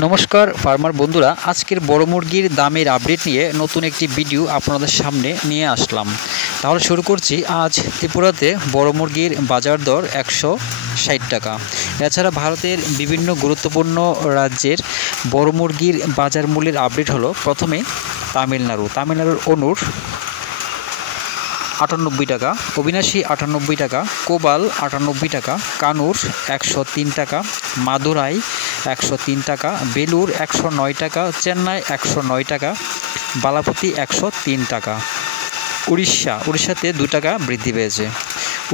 নমস্কার ফার্মার বন্ধুরা, আজকের বড় মুরগির দামের আপডেট নিয়ে নতুন একটি ভিডিও আপনাদের সামনে নিয়ে আসলাম। তাহলে শুরু করছি। আজ ত্রিপুরাতে বড় মুরগির বাজার দর 160 টাকা। এছাড়া ভারতের বিভিন্ন গুরুত্বপূর্ণ রাজ্যের বড় মুরগির বাজার মূল্যের আপডেট হলো। প্রথমে তামিলনাড়ুর অনুর 98 টাকা, অবিনাশী 98 টাকা, কোবাল 98 টাকা, কানুর 103 টাকা, মাদুরাই 103 টাকা, বেলুর 109 টাকা, চেন্নাই 109 টাকা, বালাপতি 103 টাকা। উড়িষ্যাতে 2 টাকা বৃদ্ধি পেয়েছে।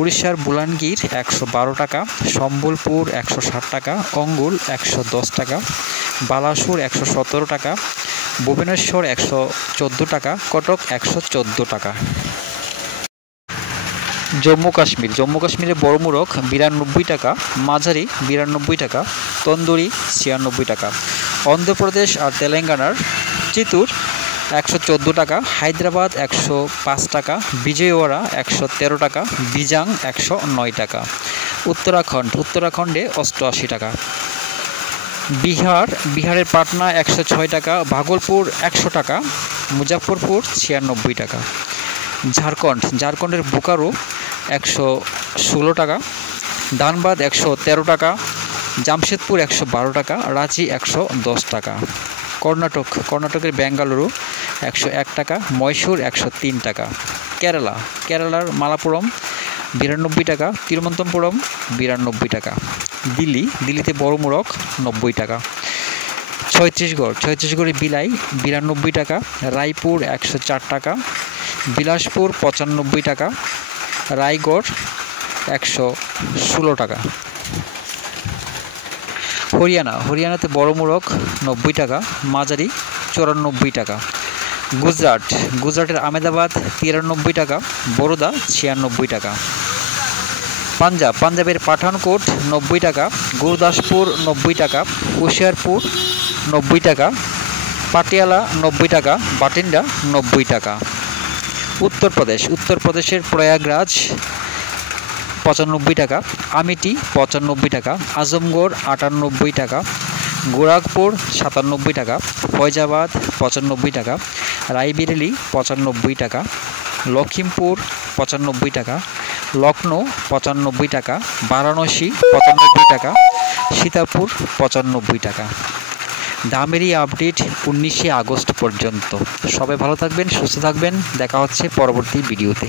উড়িষ্যার বুলানগীর 112 টাকা, সম্বলপুর 160 টাকা, অঙ্গুল 110 টাকা, বালাসুর 117 টাকা, ভুবনেশ্বর 114 টাকা, কটক 114 টাকা। জম্মু কাশ্মীরে বড় মুরগ 92 টাকা, মাঝারি 92 টাকা, তন্দুরি 96 টাকা। অন্ধ্রপ্রদেশ আর তেলেঙ্গানার চিত্তুর 114 টাকা, হায়দ্রাবাদ 105 টাকা, বিজয়ওয়াড়া 113 টাকা, বিজাং 109 টাকা। উত্তরাখণ্ডে 88 টাকা। বিহারের পাটনা 106 টাকা, ভাগলপুর 100 টাকা, মুজাফরপুর 96 টাকা। ঝাড়খণ্ডের বোকারো 116 টাকা, ধানবাদ 113 টাকা, জামশেদপুর 112 টাকা, রাঁচি 110 টাকা। কর্ণাটকের বেঙ্গালুরু 101 টাকা, মহীশূর 103 টাকা। কেরালার মালাপুরম 92 টাকা, তিরুবনন্তপুরম 92 টাকা। দিল্লিতে বড় মুরগ 90 টাকা। ছত্তিশগড়ে বিলাই 92 টাকা, রায়পুর 104 টাকা, বিলাসপুর 95 টাকা, রায়গড় 116 টাকা। হরিয়ানাতে বড় মুরগ 90 টাকা, মাঝারি 94 টাকা। গুজরাটের আহমেদাবাদ 93 টাকা, বরোদা 96 টাকা। পাঞ্জাবের পাঠানকোট 90 টাকা, গুরুদাসপুর 90 টাকা, হুশিয়ারপুর 90 টাকা, পাটিয়ালা 90 টাকা, বাটিন্ডা 90 টাকা। উত্তরপ্রদেশের প্রয়াগরাজ 95 টাকা, আমিটি 95 টাকা, আজমগড় 98 টাকা, গোরখপুর 97 টাকা, ফৈজাবাদ 95 টাকা, রায়বেরেলি 95 টাকা, লখিমপুর 95 টাকা, লখনৌ 95 টাকা, বারাণসী 95 টাকা, সীতাপুর 95 টাকা। দামেরই আপডেট 19 আগস্ট পর্যন্ত। সবাই ভালো থাকবেন, সুস্থ থাকবেন। দেখা হচ্ছে পরবর্তী ভিডিওতে।